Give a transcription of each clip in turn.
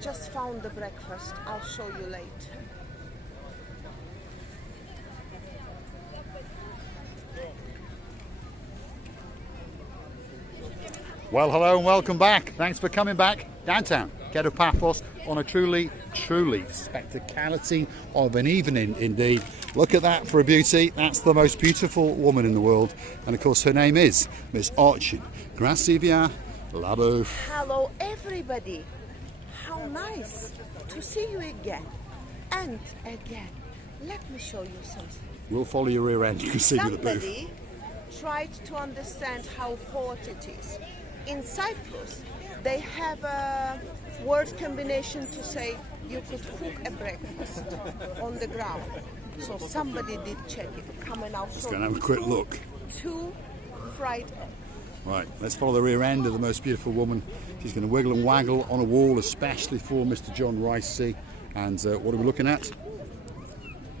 just found the breakfast. I'll show you later. Well, hello and welcome back. Thanks for coming back downtown Kato Paphos on a truly spectacality of an evening indeed. Look at that for a beauty. That's the most beautiful woman in the world, and of course her name is Miss Orchin. Gracias, Labo. Hello everybody. How nice to see you again and again. Let me show you something. We'll follow your rear end. You can see with the booth. Somebody tried to understand how hot it is. In Cyprus, they have a word combination to say you could cook a breakfast on the ground. So somebody did check it. Come and I'll show you. Let's go and have a quick look. 2 fried eggs. Right, let's follow the rear end of the most beautiful woman. She's going to wiggle and waggle on a wall, especially for Mr. John Ricey. And what are we looking at?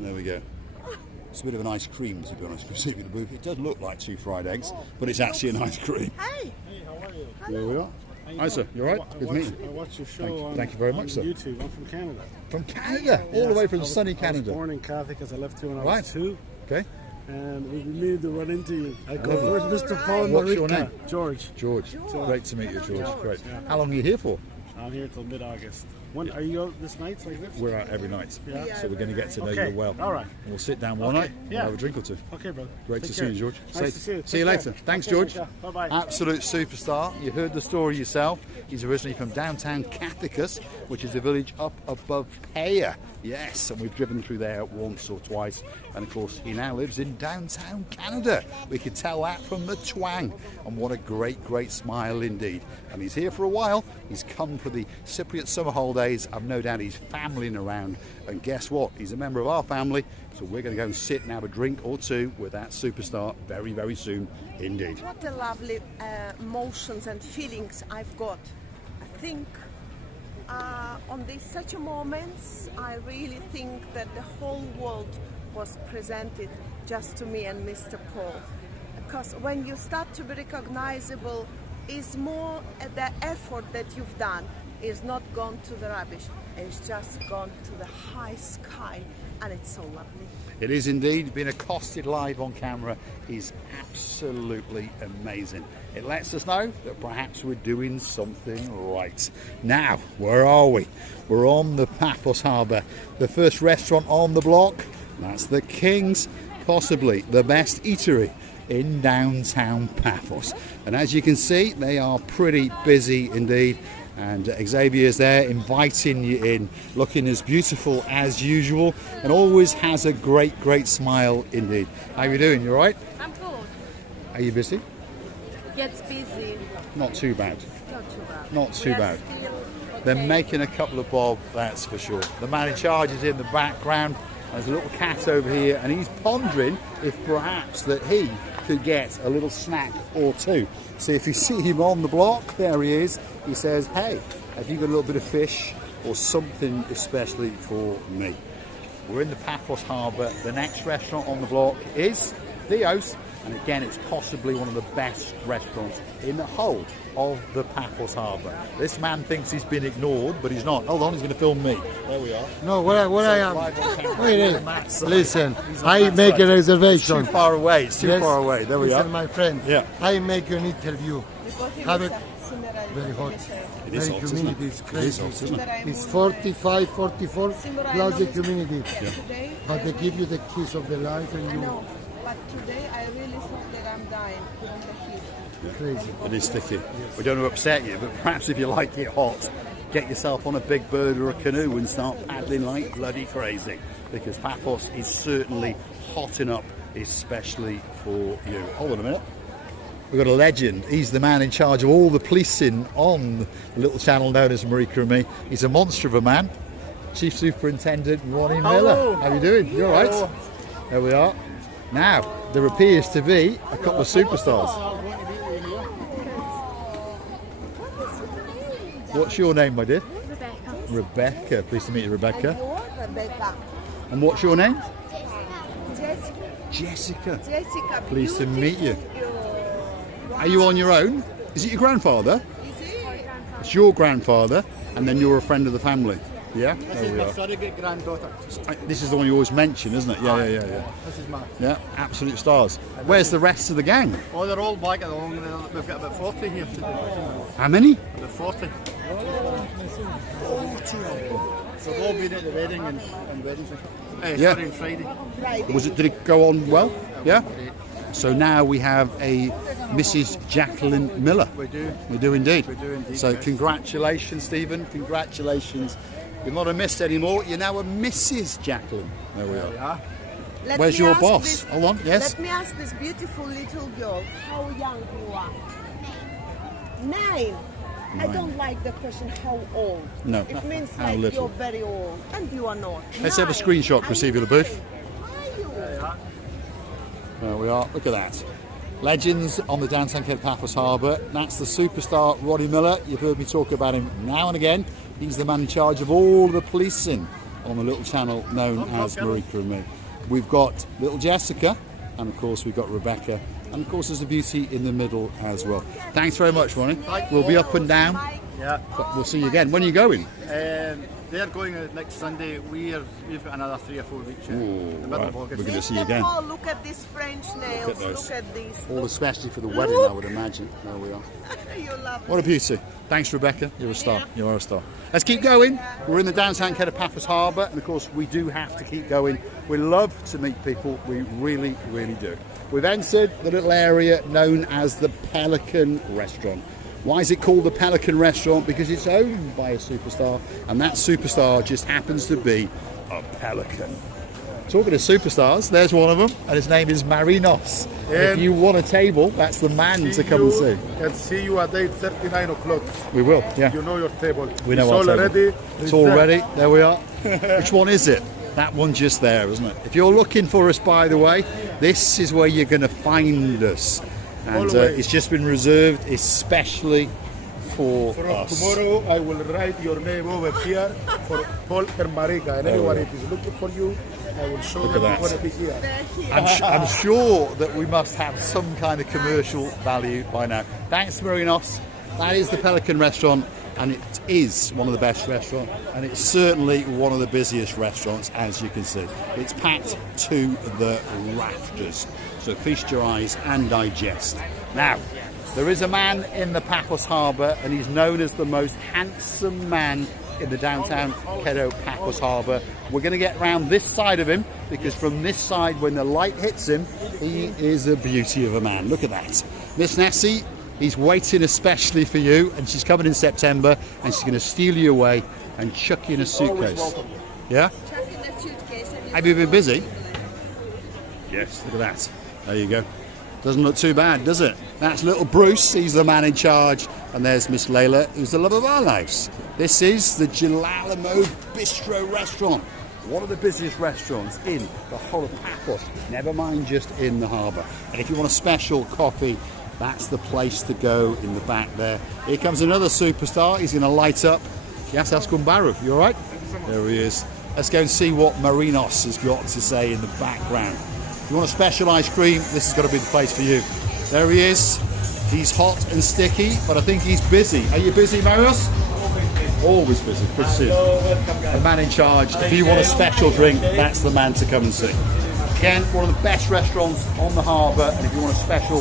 There we go. It's a bit of an ice cream, to be honest. You see with the booth. It does look like 2 fried eggs, but it's actually an ice cream. Hey! How are you? There we are. Hi, sir. You all right? Good to meet you. I watch your show Thank you very much, on sir. YouTube. I'm from Canada. From Canada? All the way from sunny I was Canada? born in Catholic because I left here when I Right. was 2. Okay. And we needed to run into you. I go, Lovely. where's Mr. Paul What's Marika? your name? George. George. Great to meet you, George. George. Great. Yeah. How long are you here for? I'm here till mid-August. When are you out this night like this? We're out every night. Yeah. So we're going to get to know Okay. you well. All right. And we'll sit down one Okay. night and Yeah. have a drink or 2. Okay, brother. Great Take to see care. you, George. Nice to see you. See you Take later. care. Thanks, Okay, George. yeah. Bye-bye. Absolute superstar. You heard the story yourself. He's originally from downtown Kathikos, which is a village up above Paya. Yes, and we've driven through there once or twice. And of course, he now lives in downtown Canada. We could tell that from the twang. And what a great smile indeed. And he's here for a while. He's come for the Cypriot summer holidays. I've no doubt he's familying around. And guess what? He's a member of our family. So we're going to go and sit and have a drink or 2 with that superstar very soon indeed. What a lovely emotions and feelings I've got. I think on these such moments, I really think that the whole world was presented just to me and Mr. Paul. Because when you start to be recognizable, is more the effort that you've done is not gone to the rubbish. It's just gone to the high sky, and it's so lovely. It is indeed. Being accosted live on camera is absolutely amazing. It lets us know that perhaps we're doing something right. Now, where are we? We're on the Paphos Harbour. The first restaurant on the block, that's the King's, possibly the best eatery in downtown Paphos. And as you can see, they are pretty busy indeed. And Xavier's there inviting you in, looking as beautiful as usual, and always has a great smile indeed. How are you doing? You all right? I'm good. Are you busy? Gets busy. Not too bad. Not too bad. Not too We are bad. still They're okay. making a couple of bob, that's for sure. The man in charge is in the background. There's a little cat over here, and he's pondering if perhaps that he could get a little snack or 2. So if you see him on the block, there he is. He says, hey, have you got a little bit of fish or something especially for me? We're in the Paphos Harbour. The next restaurant on the block is Theo's. And again, it's possibly one of the best restaurants in the whole of the Paphos Harbour. This man thinks he's been ignored, but he's not. Hold on, he's going to film me. There we are. No, where I am. Live on camera. Wait, listen, He's on I that make side. a It's reservation. too far away. It's too Yes, far away. There we listen, are. my friend. Yeah. I make an interview. Have it very hot. It is Very hot, isn't humidity it? is It is crazy. hot, isn't it? It's 45, 44 plus the humidity. Today, But they give you the kiss of the life and I you know, but today I really thought that I'm dying from the heat. crazy. It is sticky. We don't want to upset you, but perhaps if you like it hot, get yourself on a big bird or a canoe and start paddling like bloody crazy. Because Paphos is certainly hotting up, especially for you. Hold on a minute. We've got a legend. He's the man in charge of all the policing on the little channel known as Marika and me. He's a monster of a man. Chief Superintendent Ronnie Miller. How are you doing? You all right? There we are. Now, there appears to be a couple of superstars. What's your name, my dear? Rebecca. Rebecca. Pleased to meet you, Rebecca. You're Rebecca. And what's your name? Jessica. Jessica. Jessica. Pleased to meet you. Beautiful. Are you on your own? Is it your grandfather? Is it? It's your grandfather. and then you're a friend of the family. Yeah, there we are. surrogate granddaughter. This is the one you always mention, isn't it? Yeah. This is mine. Yeah, absolute stars. Where's the rest of the gang? Oh, they're all back at the long. We've got about 40 here today. How many? About 40. 40. So they've all been at the wedding and weddings. Yeah. Sorry, on Friday. Did it go on well? Yeah. So now we have a Mrs. Jacqueline Miller. We do. We do indeed. We do indeed, So yes. congratulations, Stephen. Congratulations. You're not a Miss anymore. You're now a Mrs. Jacqueline. There we are. Yeah. Let Where's me your ask boss? this- Hold on. Yes. Let me ask this beautiful little girl how young you are. 9. I don't like the question how old. No. It means How like little. you're very old, and you are not. Let's have a 9. screenshot, Are Chrissy, you of the booth. nine? Are you? There we are. Look at that. Legends on the downtown Kato Paphos Harbour. That's the superstar Roddy Miller. You've heard me talk about him now and again. He's the man in charge of all the policing on the little channel known as Marika and Me. We've got little Jessica, and of course we've got Rebecca, and of course there's a beauty in the middle as well. Thanks very much, Ronnie. We'll be up and down. Yeah. But we'll see you again. When are you going? They're going next Sunday. We've got another 3 or 4 weeks yet. Ooh, The middle right. of We're August. going to see you Mr. again. Paul, look at these French nails. those. Look at these. All especially for the wedding, I would imagine. There we are. You love What a beauty. Thanks, Rebecca. You're a star. You are a star. Let's keep going. We're in the downtown Kato Paphos Harbour, and of course we do have to keep going. We love to meet people. We really, really do. We've entered the little area known as the Pelican Restaurant. Why is it called the Pelican Restaurant? Because it's owned by a superstar, and that superstar just happens to be a pelican. Talking of superstars, there's one of them, and his name is Marinos. If you want a table, that's the man to come and see. And see you at 8:39 o'clock. We will, yeah. You know your table. We know it's our all table. ready. It's all ready. There we are. Which one is it? That one just there, isn't it? If you're looking for us, by the way, this is where you're going to find us. And it's just been reserved especially for From us. tomorrow, I will write your name over here for Paul and Marika. And anyone if is looking for you, I will show Look them at that. who's going to be here. They're here. I'm sure that we must have some kind of commercial value by now. Thanks, Marinos. That is the Pelican Restaurant, and it is one of the best restaurants, and it's certainly one of the busiest restaurants, as you can see. It's packed to the rafters, so feast your eyes and digest. Now, there is a man in the Paphos Harbour, and he's known as the most handsome man in the downtown Kato Paphos Harbour. We're going to get round this side of him, because from this side, when the light hits him, he is a beauty of a man. Look at that. Miss Nessie, he's waiting especially for you, and she's coming in September, and she's going to steal you away and chuck you in a suitcase. Yeah? Chuck in the suitcase and Have you been busy? Yes, look at that. There you go. Doesn't look too bad, does it? That's little Bruce, he's the man in charge. And there's Miss Layla, who's the love of our lives. This is the Gelala Bistro restaurant. One of the busiest restaurants in the whole of Paphos, never mind just in the harbour. And if you want a special coffee, that's the place to go in the back there. Here comes another superstar, he's going to light up. Yes, that's Gumbaru, you all right? There he is. Let's go and see what Marinos has got to say in the background. If you want a special ice cream, this has got to be the place for you. There he is. He's hot and sticky, but I think he's busy. Are you busy, Marinos? Always busy. Good to see you. The man in charge. If you want a special drink, that's the man to come and see. Again, one of the best restaurants on the harbour, and if you want a special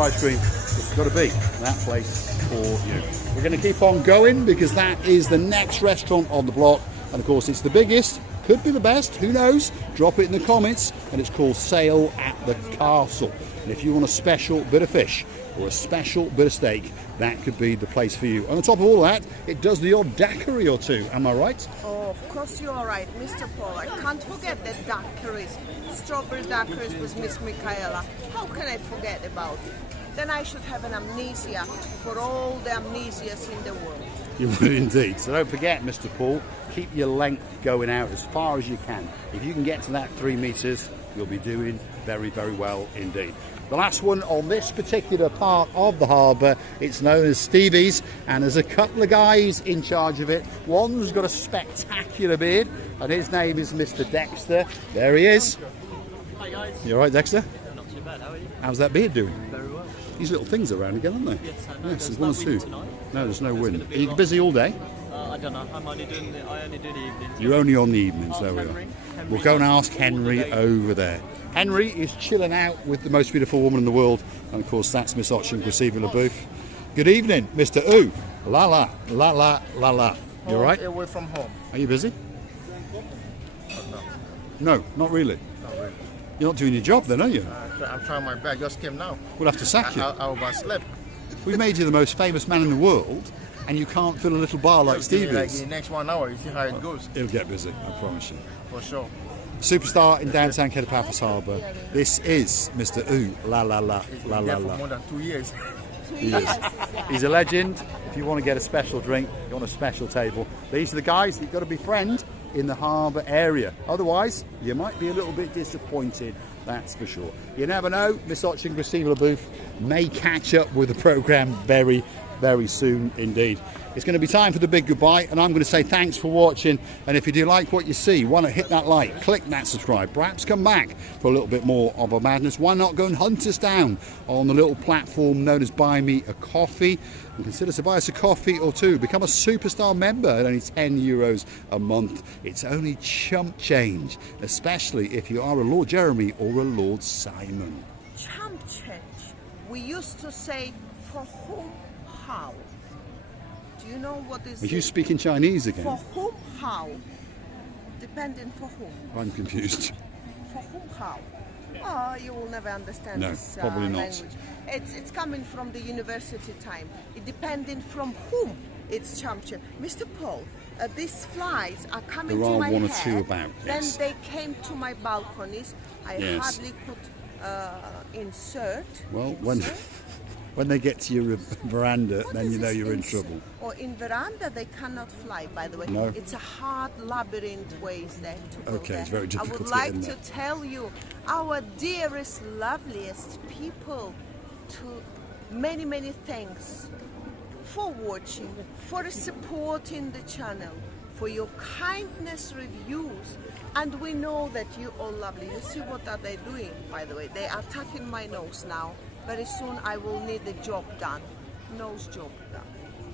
ice cream, it's got to be that place for you. We're going to keep on going because that is the next restaurant on the block, and of course it's the biggest. Could be the best, who knows? Drop it in the comments, and it's called Sail at the Castle. And if you want a special bit of fish or a special bit of steak, that could be the place for you. On the top of all that, it does the odd daiquiri or two, am I right? oh, of course you are right, Mr. Paul. I can't forget the daiquiris, strawberry daiquiris with Miss Michaela. How can I forget about it? Then I should have an amnesia for all the amnesias in the world. You would indeed. So don't forget, Mr. Paul, keep your length going out as far as you can. If you can get to that 3 metres, you'll be doing very, very well indeed. The last one on this particular part of the harbour, it's known as Stevies, and there's a couple of guys in charge of it. One's got a spectacular beard, and his name is Mr. Dexter. There he is. Hi guys. You all right, Dexter? Not too bad, how are you? How's that beard doing? Very well. These little things around again, aren't they? Yes, I know. Yes, There's one or no two. wind tonight. No, there's no There's wind. gonna be Are a you lot. busy all day? I don't know. I only do the evenings. You're only on the evenings, there we are. Henry. We'll go and ask Henry over there. Henry is chilling out with the most beautiful woman in the world, and of course that's Miss Ochin Graceva LaBouffe. Good evening, Mr. Ooh. La la, la la, la la. You all right? Away from home. Are you busy? No, not really. Not really. You're not doing your job then, are you? I'm trying my best. I just came now. We'll have to sack you. I overslept. We've made you the most famous man in the world, and you can't fill a little bar like Like in Stevies. the next 1 hour, you see how it goes. It'll get busy, I promise you. For sure. Superstar in downtown Kato Paphos Harbour. This is Mr. Ooh La La La La La There for La. more than 2 years. He is. He's a legend. If you want to get a special drink, you want a special table, these are the guys that you've got to befriend in the harbour area. Otherwise, you might be a little bit disappointed, that's for sure. You never know, Miss Ochin Graceva LaBouffe may catch up with the programme very, very soon indeed. It's going to be time for the big goodbye, and I'm going to say thanks for watching. And if you do like what you see, why not hit that like, click that subscribe, perhaps come back for a little bit more of a madness. Why not go and hunt us down on the little platform known as Buy Me a Coffee, and consider to buy us a coffee or two. Become a superstar member at only €10 a month. It's only chump change, especially if you are a Lord Jeremy or a Lord Simon. Chump change. We used to say for whom, how. Do you know what is Are you it? speaking Chinese again? For whom, how. Depending for whom. I'm confused. For whom, how. Oh, you will never understand No, this probably not. language. It's coming from the university time. It depending from whom it's championed. Mr. Paul, these flies are coming There to are my one or head. two about, Then yes. they came to my balconies. I Yes. hardly could insert. Well, insert. when they get to your veranda, What then is you know this you're in ins- trouble. Or in veranda, they cannot fly, by the way. No. It's a hard labyrinth ways there to go Okay, there. it's very I difficult would to get like in to there. tell you, our dearest, loveliest people, to many, many thanks for watching, for supporting the channel, for your kindness reviews. And we know that you all lovely. You see what are they doing, by the way? They are attacking my nose now. Very soon I will need the job done. Nose job done,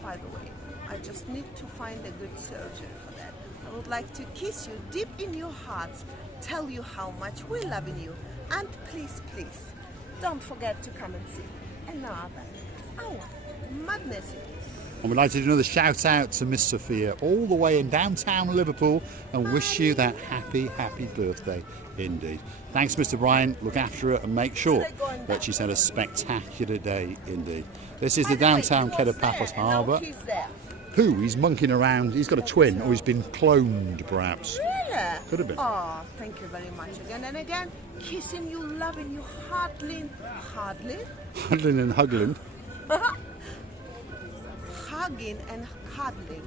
by the way. I just need to find a good surgeon for that. I would like to kiss you deep in your hearts, tell you how much we're loving you. And please, please, don't forget to come and see another hour madness. And we'd like to do another shout out to Miss Sophia all the way in downtown Liverpool and wish you that happy, happy birthday indeed. Thanks, Mr. Brian. Look after her and make sure that she's had a spectacular day indeed. This is the downtown Kato Paphos Harbour. He's there. Who? He's monkeying around. He's got a twin, or he's been cloned perhaps. Really? Could have been. Oh, thank you very much again and again. Kissing you, loving you, hardly. Huddling and huggling. Hugging and cuddling.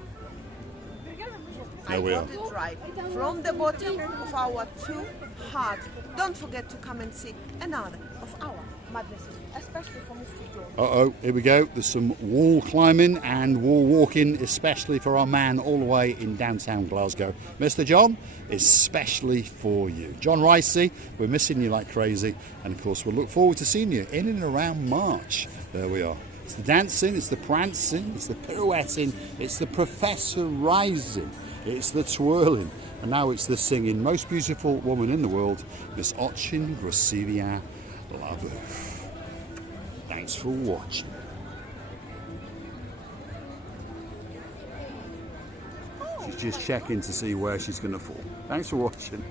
There I we got are. it right. From the bottom of our two hearts. Don't forget to come and see another of our madnesses, especially for Mr. George. Uh-oh, here we go. There's some wall climbing and wall walking, especially for our man all the way in downtown Glasgow. Mr. John, especially for you. John Ricey, we're missing you like crazy. And of course, we'll look forward to seeing you in and around March. There we are. It's the dancing, it's the prancing, it's the pirouetting, it's the professorising, it's the twirling, and now it's the singing. Most beautiful woman in the world, Miss Ochin Graceva LaBouffe. Thanks for watching. She's just checking to see where she's going to fall. Thanks for watching.